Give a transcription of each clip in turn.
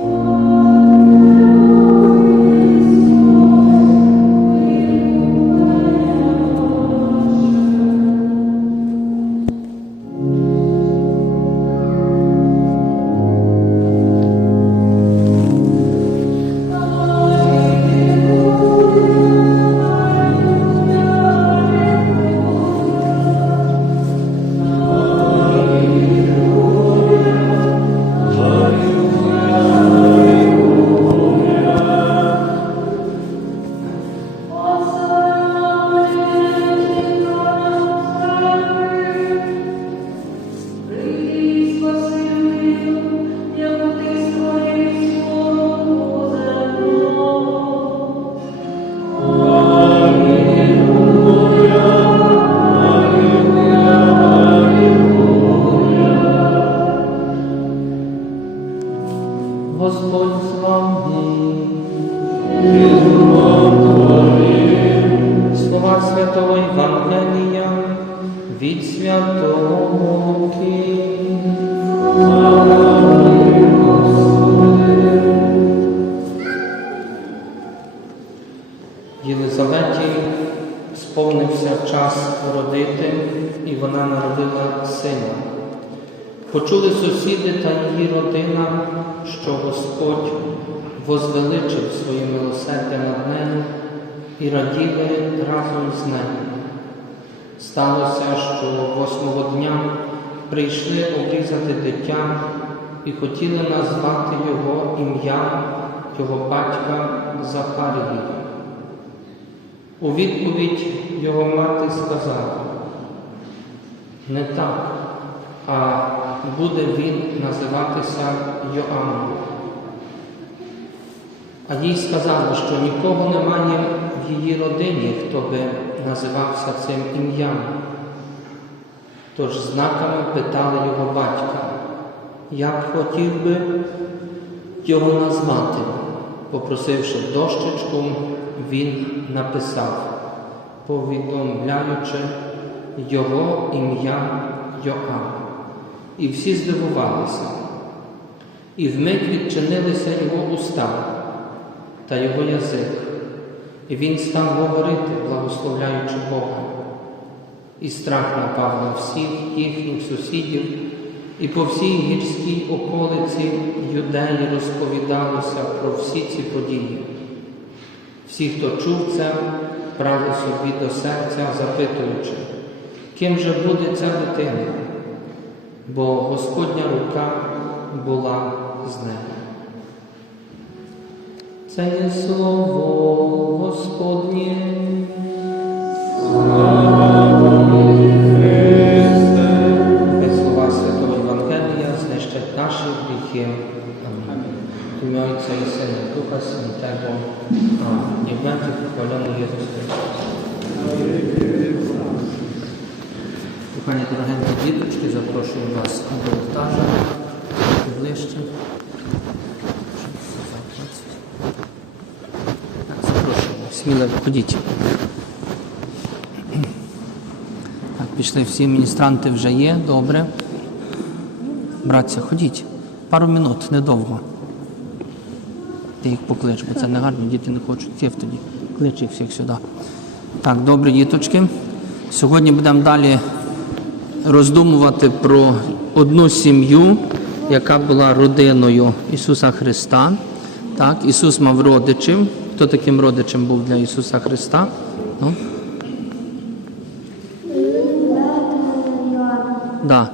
Господь час родити, і вона народила сина. Почули сусіди та її родина, що Господь возвеличив своє милосердя над нею і раділи разом з нею. Сталося, що восьмого дня прийшли обрізати дитя і хотіли назвати його ім'я його батька Захарії. У відповідь його мати сказала, не так, а буде він називатися Йоанном. А їй сказали, що нікого немає в її родині, хто би називався цим ім'ям. Тож знаками питали його батька, як хотів би його назвати. Попросивши дощечку, він написав, повідомляючи його ім'я Йоанн. І всі здивувалися, і вмить відчинилися його уста та його язик, і він став говорити, благословляючи Бога. І страх напав на всіх їхніх сусідів, і по всій гірській околиці юдеї розповідалося про всі ці події. Всі, хто чув це, брали собі до серця, запитуючи, ким же буде ця дитина? Бо Господня рука була з нею. Це є слово Господнє. Хай слова Святого Євангелія знищать наші гріхи. В ім'я Отця і Сина, Духа Святого. Амінь. І в мене похвалений Єсус Христос. Кохані дорогенькі діточки, запрошую вас до трохи ближче. Запрошую, сміло ходіть. Так, пішли всі міністранти вже є, добре. Братця, ходіть. Пару минут, недовго. Ти їх поклич, бо це не гарно, діти не хочуть йти тоді. Клич їх всіх сюди. Так, добре, діточки. Сьогодні будемо далі роздумувати про одну сім'ю, яка була родиною Ісуса Христа. Так, Ісус мав родичів. Хто таким родичем був для Ісуса Христа? Ну? Да.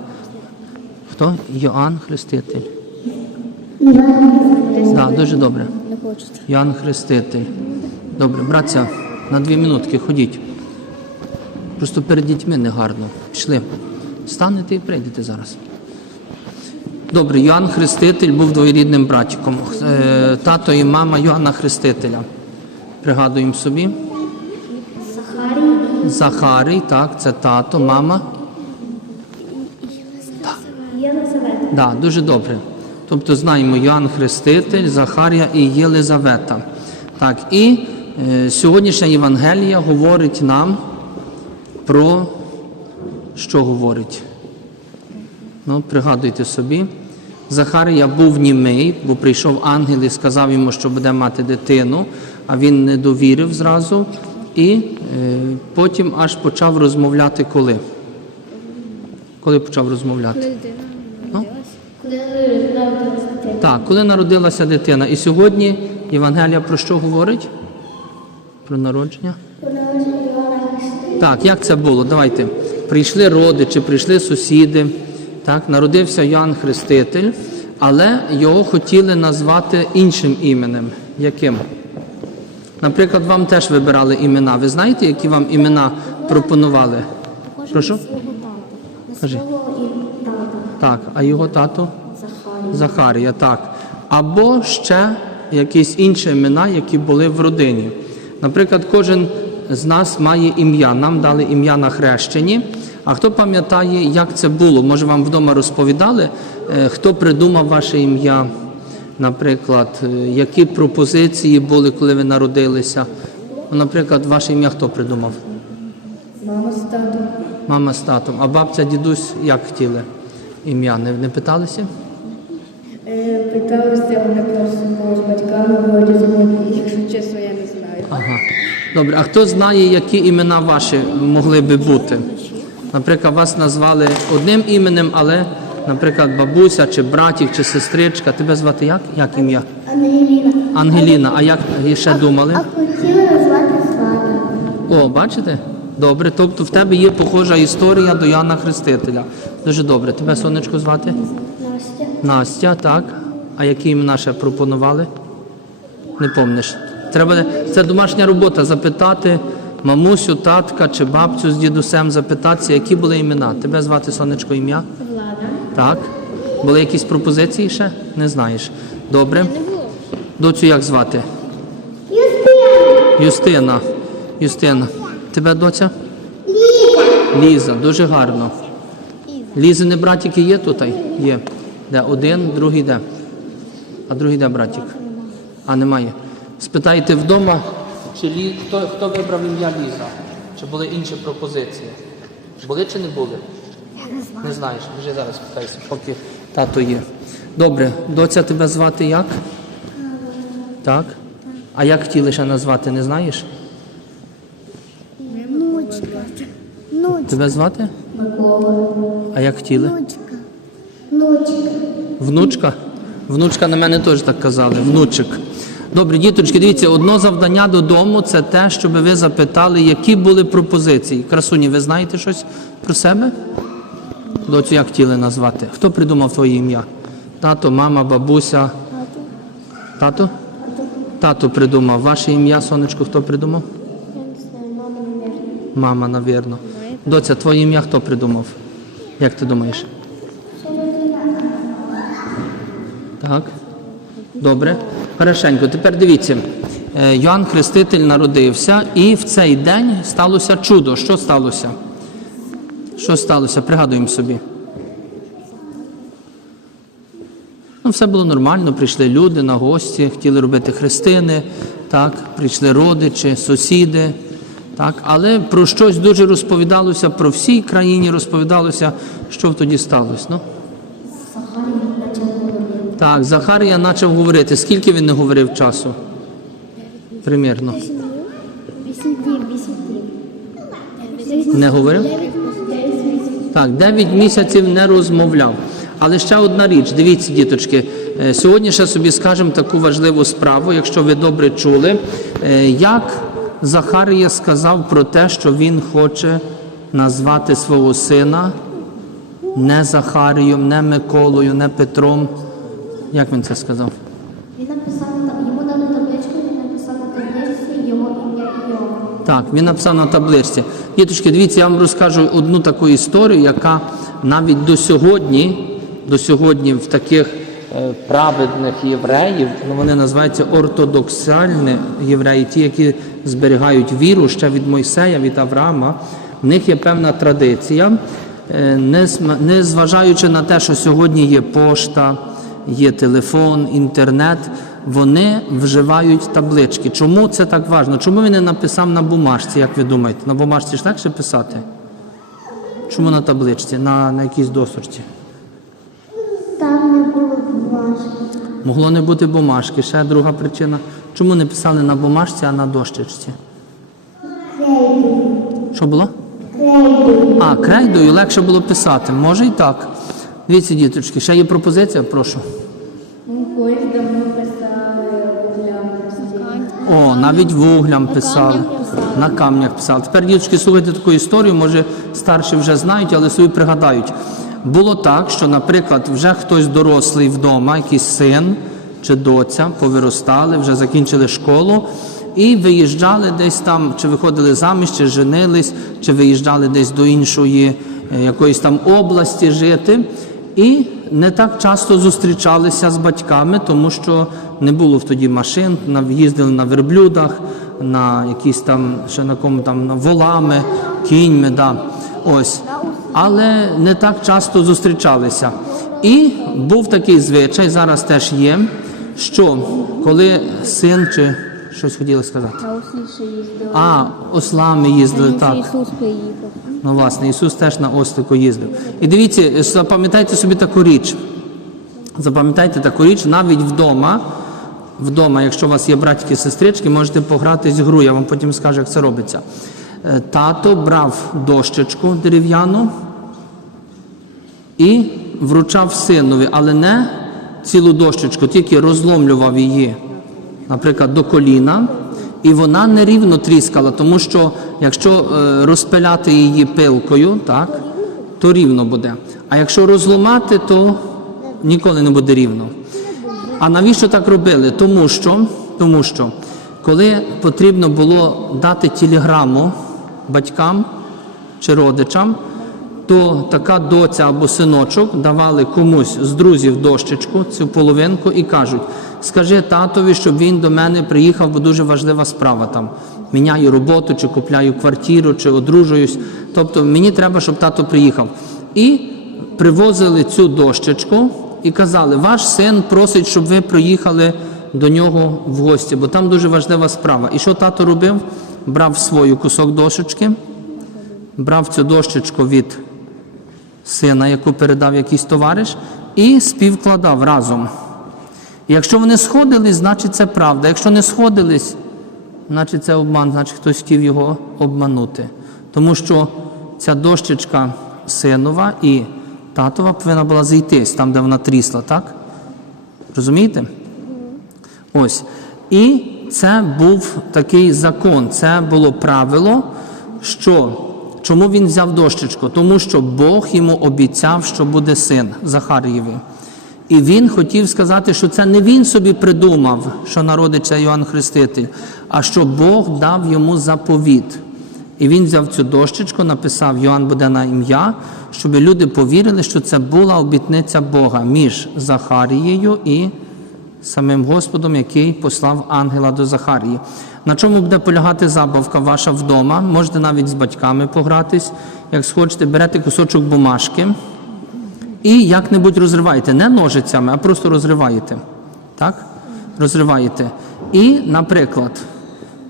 Хто? Йоанн Хреститель. Да, дуже добре. Не хочуть. Йоанн Хреститель. Добре, братця, на дві минутки ходіть. Просто перед дітьми негарно. Пішли. Станете і прийдете зараз. Добре, Йоанн Хреститель був двоєрідним братиком. Е, Тато і мама Йоанна Хрестителя. Пригадуємо собі. Захарій Захарій, так, це тато, мама. Да, дуже добре. Тобто знаємо Йоанн Хреститель, Захарія і Єлизавета. Так, і е, сьогоднішня Євангелія говорить нам про що говорить? Ну, пригадуйте собі, Захарія був німий, бо прийшов ангел і сказав йому, що буде мати дитину, а він не довірив зразу. І е, потім аж почав розмовляти коли? Коли почав розмовляти? Ну? Коли дитина. Так, коли народилася дитина. І сьогодні Євангелія про що говорить? Про народження? Про народження Івана Хрестителя. Так, як це було? Давайте. Прийшли родичі, прийшли сусіди. Так, народився Йоанн Хреститель, але його хотіли назвати іншим іменем. Яким? Наприклад, вам теж вибирали імена. Ви знаєте, які вам імена пропонували? Прошу? Кажи. Так, а його тато? Захарія. Так. Або ще якісь інші імена, які були в родині. Наприклад, кожен з нас має ім'я. Нам дали ім'я на хрещенні. А хто пам'ятає, як це було? Може, вам вдома розповідали, е, хто придумав ваше ім'я? Наприклад, е, які пропозиції були, коли ви народилися? Наприклад, ваше ім'я хто придумав? Мама з татом. Мама з татом. А бабця, дідусь як хотіли ім'я? Не, не питалися? Е, Питалися вони просто з батьками вроді згодні, якщо чесно, я не знаю. Ага. Добре, а хто знає, які імена ваші могли би бути? Наприклад, вас назвали одним іменем, але, наприклад, бабуся чи братік, чи сестричка. Тебе звати як? Як ім'я? Ангеліна. Ангеліна. А як ще думали? А хотіли назвати Свата. О, бачите? Добре. Тобто в тебе є похожа історія до Яна Хрестителя. Дуже добре. Тебе сонечко звати? Настя. Так. А які імена ще пропонували? Не помниш. Треба це домашня робота запитати мамусю, татка чи бабцю з дідусем, запитатися, які були імена. Тебе звати сонечко ім'я? Влада. Так. Були якісь пропозиції ще? Не знаєш. Добре. Доцю як звати? Юстина. Юстина. Юстина. Тебе доця? Ліза. Ліза, дуже гарно. Лізини братики є тут? Є. Де один, другий де? А другий де братик? А немає. Спитайте вдома, чи Лі... хто, хто вибрав ім'я Ліза? Чи були інші пропозиції? Були чи не були? Не знаєш, вже зараз питайся, поки тато є. Добре, доця тебе звати як? Так? А як хотіли ще назвати, не знаєш? Нучка. Тебе звати? А як хотіли? Нучка. Нучка. Внучка? Внучка на мене теж так казали, внучик. Добре, діточки, дивіться, одно завдання додому це те, щоб ви запитали, які були пропозиції. Красуні, ви знаєте щось про себе? Доцю як хотіли назвати? Хто придумав твоє ім'я? Тато, мама, бабуся. Тато? Тато придумав. Ваше ім'я, сонечко, хто придумав? Я не знаю, мама, наверное. Мама, навірно. Доця, твоє ім'я хто придумав? Як ти думаєш? Так. Добре. Хорошенько. Тепер дивіться. Е, Йоанн Хреститель народився, і в цей день сталося чудо. Що сталося? Що сталося? Пригадуємо собі. Ну, все було нормально, прийшли люди на гості, хотіли робити хрестини, так, прийшли родичі, сусіди. Так, але про щось дуже розповідалося, про всій країні розповідалося, що тоді сталося. Ну? Так, Захарія почав говорити. Скільки він не говорив часу? Примірно. Не говорив? Так, 9 місяців не розмовляв. Але ще одна річ, дивіться, діточки, е, сьогодні ще собі скажемо таку важливу справу, якщо ви добре чули, е, як Захарія сказав про те, що він хоче назвати свого сина не Захарієм, не Миколою, не Петром. Як він це сказав? Він написав, на- йому дали табличку, він написав на табличці його ім'я і його. Так, він написав на табличці. Діточки, дивіться, я вам розкажу одну таку історію, яка навіть до сьогодні, до сьогодні в таких е, праведних євреїв, ну вони називаються ортодоксальні євреї, ті, які зберігають віру ще від Мойсея, від Авраама, в них є певна традиція, е, не зважаючи на те, що сьогодні є пошта, є телефон, інтернет, вони вживають таблички. Чому це так важливо? Чому він не написав на бумажці, як ви думаєте? На бумажці ж легше писати? Чому на табличці, на, на якійсь досочці? Там не було бумажки. Могло не бути бумажки. Ще друга причина. Чому не писали на бумажці, а на дощечці? Що було? А, крейдою легше було писати. Може і так. Дивіться, діточки, ще є пропозиція, прошу. Колись давно писали вуглями. О, навіть вуглям писали. На камнях писали. Тепер, діточки, слухайте таку історію, може старші вже знають, але собі пригадають. Було так, що, наприклад, вже хтось дорослий вдома, якийсь син чи доця, повиростали, вже закінчили школу і виїжджали десь там, чи виходили заміж, чи женились, чи виїжджали десь до іншої е, якоїсь там області жити. І не так часто зустрічалися з батьками, тому що не було тоді машин, їздили на верблюдах, на якісь там, ще на кому там на волами, кіньми. Да. Ось. Але не так часто зустрічалися. І був такий звичай, зараз теж є, що коли син чи щось хотіли сказати. А. Ослами їздили, так. Ну, власне, Ісус теж на ослику їздив. І дивіться, запам'ятайте собі таку річ. Запам'ятайте таку річ, навіть вдома, вдома, якщо у вас є братики сестрички, можете погратись в гру, я вам потім скажу, як це робиться. Е, Тато брав дощечку дерев'яну і вручав синові, але не цілу дощечку, тільки розломлював її, наприклад, до коліна, і вона нерівно тріскала, тому що якщо е, розпиляти її пилкою, так, то рівно буде. А якщо розломати, то ніколи не буде рівно. А навіщо так робили? Тому що, тому що коли потрібно було дати телеграму батькам чи родичам, то така доця або синочок давали комусь з друзів дощечку, цю половинку, і кажуть: скажи татові, щоб він до мене приїхав, бо дуже важлива справа там. Міняю роботу, чи купляю квартиру, чи одружуюсь. Тобто мені треба, щоб тато приїхав. І привозили цю дощечку і казали, ваш син просить, щоб ви приїхали до нього в гості, бо там дуже важлива справа. І що тато робив? Брав свою кусок дощечки, брав цю дощечку від сина, яку передав якийсь товариш, і співкладав разом. Якщо вони сходились, значить це правда. Якщо не сходились, значить це обман, значить хтось хотів його обманути. Тому що ця дощечка синова і татова повинна була зійтись там, де вона трісла, так? Розумієте? Ось. І це був такий закон, це було правило, що чому він взяв дощечку? Тому що Бог йому обіцяв, що буде син Захарієві. І він хотів сказати, що це не він собі придумав, що народиться Йоанн Хреститель, а що Бог дав йому заповіт. І він взяв цю дощечку, написав Йоанн буде на ім'я, щоб люди повірили, що це була обітниця Бога між Захарією і самим Господом, який послав ангела до Захарії. На чому буде полягати забавка ваша вдома? Можете навіть з батьками погратись. Як схочете, берете кусочок бумажки і як-небудь розриваєте. Не ножицями, а просто розриваєте. Так? Розриваєте. І, наприклад,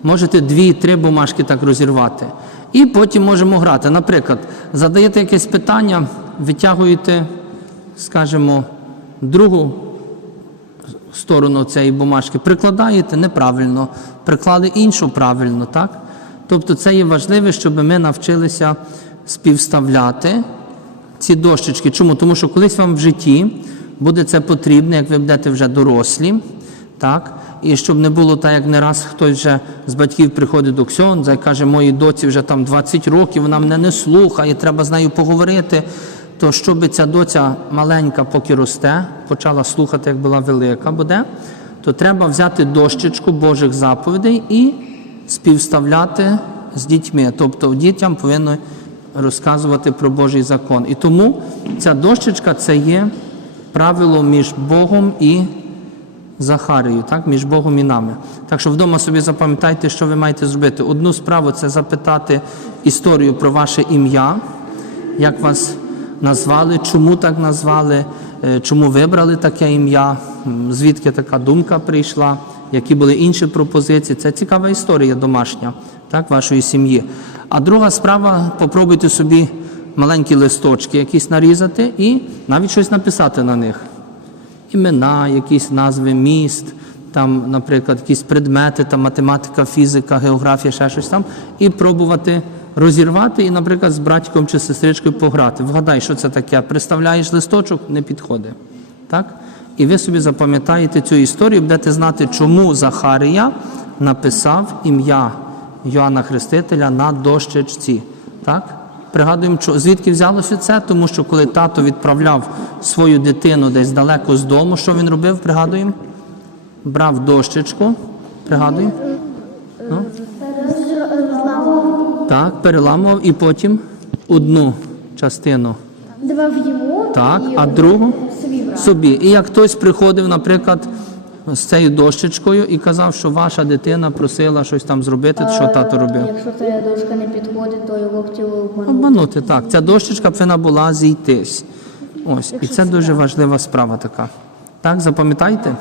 можете дві-три бумажки так розірвати. І потім можемо грати. Наприклад, задаєте якесь питання, витягуєте, скажімо, другу сторону цієї бумажки, прикладаєте неправильно, приклали іншу правильно, так? Тобто це є важливо, щоб ми навчилися співставляти ці дощечки. Чому? Тому що колись вам в житті буде це потрібно, як ви будете вже дорослі, так? І щоб не було так, як не раз хтось вже з батьків приходить до Ксьонза і каже, моїй доці вже там 20 років, вона мене не слухає, треба з нею поговорити. То щоб ця доця маленька, поки росте, почала слухати, як була велика буде, то треба взяти дощечку Божих заповідей і співставляти з дітьми. Тобто дітям повинно розказувати про Божий закон. І тому ця дощечка це є правило між Богом і Захарією, так, між Богом і нами. Так що вдома собі запам'ятайте, що ви маєте зробити. Одну справу це запитати історію про ваше ім'я, як вас назвали, чому так назвали, е, чому вибрали таке ім'я, звідки така думка прийшла, які були інші пропозиції. Це цікава історія домашня так, вашої сім'ї. А друга справа, попробуйте собі маленькі листочки якісь нарізати і навіть щось написати на них. імена, якісь назви міст, там, наприклад, якісь предмети, там математика, фізика, географія, ще щось там, і пробувати розірвати і, наприклад, з братиком чи сестричкою пограти. Вгадай, що це таке. Представляєш листочок, не підходить. Так? І ви собі запам'ятаєте цю історію, будете знати, чому Захарія написав ім'я Йоанна Хрестителя на дощечці. Так? Пригадуємо, звідки взялося це? Тому що коли тато відправляв свою дитину десь далеко з дому, що він робив? Пригадуємо? Брав дощечку, пригадуємо? Ну? Так, переламував і потім одну частину Давав йому так, а другу собі. І як хтось приходив, наприклад, з цією дощечкою і казав, що ваша дитина просила щось там зробити, що тато робив. Якщо ця дошка не підходить, то його хотіли обманути. Обманути, так. Ця дощечка повинна була зійтись. Ось. І це дуже важлива справа така. Так, запам'ятайте?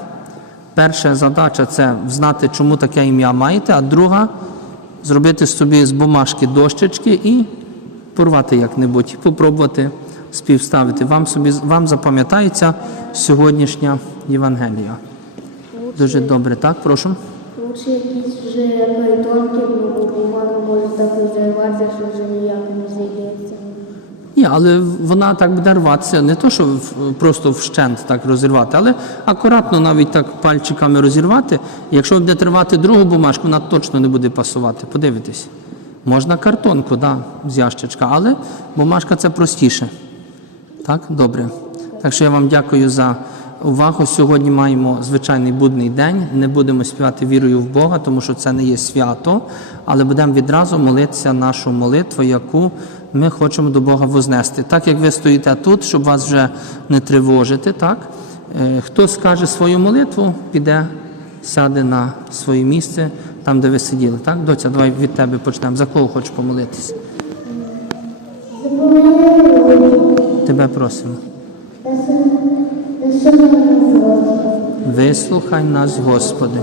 Перша задача це знати, чому таке ім'я маєте, а друга зробити собі з бумажки дощечки і порвати як-небудь, попробувати співставити. Вам собі вам запам'ятається сьогоднішня Євангелія. Дуже добре, так, прошу. Лучше якісь вже картонки, бо бумага може так розриватися, що вже ніяк не зійдеться. Ні, але вона так буде рватися, не то, що просто вщент так розірвати, але акуратно навіть так пальчиками розірвати. Якщо ви будете рвати другу бумажку, вона точно не буде пасувати. Подивитесь. Можна картонку, да, з ящичка, але бумажка це простіше. Так, добре. Так що я вам дякую за увагу. Сьогодні маємо звичайний будний день. Не будемо співати вірою в Бога, тому що це не є свято, але будемо відразу молитися нашу молитву, яку ми хочемо до Бога вознести. Так як ви стоїте тут, щоб вас вже не тривожити, так? Е, Хто скаже свою молитву, піде, сяде на своє місце, там, де ви сиділи. Так, доця, давай від тебе почнемо. За кого хочеш помолитися? Тебе просимо. Вислухай нас, Господи.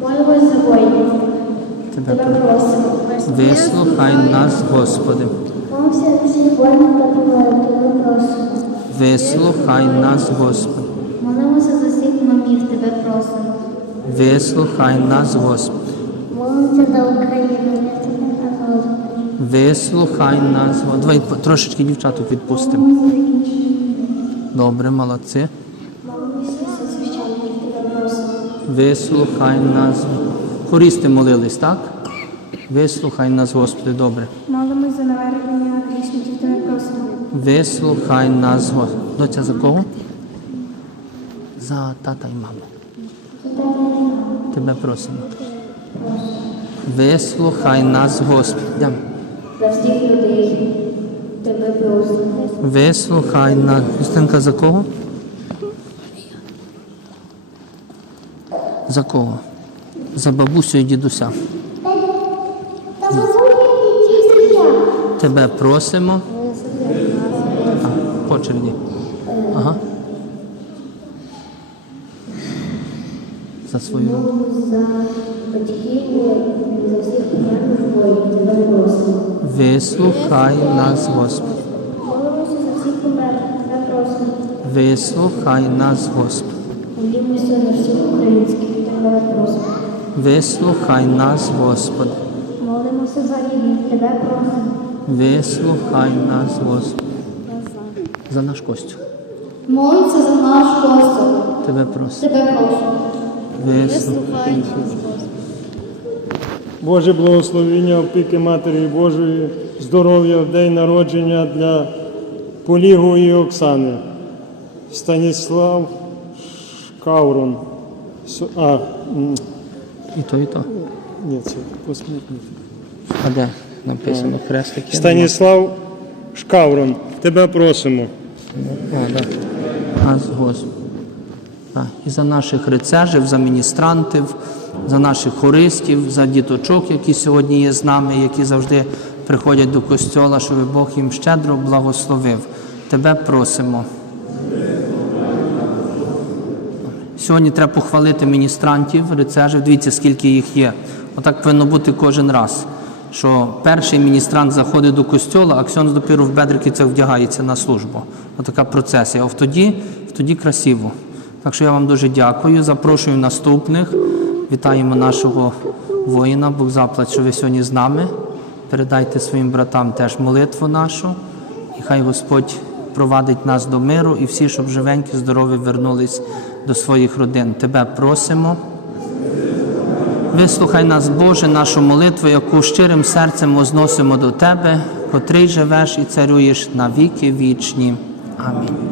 Молимось за воїнів. Тебе просимо. Вислухай нас, Господи. Молимося всіх воїнів та полеглих. Тебе просимо. Вислухай нас, Господи. Молимося за всіх мамів. Тебе просимо. Вислухай нас, Господи. Молимося за Україну. Тебе Вислухай нас, Господи. Давай трошечки дівчаток відпустимо. Добре, молодці. Вислухай нас. Хорісти молились, так? Вислухай нас, Господи, добре. Молимось за навернення грішників. Тебе просимо. Вислухай нас, Господи. Доця за кого? За тата і маму. Тебе просимо. Вислухай нас, Господи. Всіх людей тебе. Вислухай нас. Христинка за кого? За кого? За бабусю і дідуся. Тебе просимо. По череді. Ага. За свою. Молимось за батьків, за всіх померлих воїнів. Тебе просимо. Вислухай нас, за просимо. Вислухай нас, за просимо. Вислухай нас, Господи. Молимося за рідних. Тебе просимо. Вислухай нас, Господи. За наш Костю. Молимося за наш Костю. Тебе просимо. Тебе просимо. Вислухай. Боже благословення, опіки Матері Божої, здоров'я в день народження для Полігу і Оксани, Станіслав Шкаурон. А, І то, і то. ні, це посмертно. А де написано хрестики? Станіслав Шкаурон, тебе просимо. О, да. Нас, Господи. Так. І за наших рицежів, за міністрантів, за наших хористів, за діточок, які сьогодні є з нами, які завжди приходять до костьола, щоб Бог їм щедро благословив. Тебе просимо. Сьогодні треба похвалити міністрантів, рицежів. Дивіться, скільки їх є. Отак повинно бути кожен раз. Що перший міністрант заходить до костьола, а ксьонз допіру в бедрики це вдягається на службу. Отака процесія. А тоді, тоді красиво. Так що я вам дуже дякую. Запрошую наступних. Вітаємо нашого воїна. Бог заплать, що ви сьогодні з нами. Передайте своїм братам теж молитву нашу. І хай Господь провадить нас до миру і всі, щоб живенькі, здорові вернулись до своїх родин. Тебе просимо. Вислухай нас, Боже, нашу молитву, яку щирим серцем возносимо до Тебе, котрий живеш і царюєш на віки вічні. Амінь.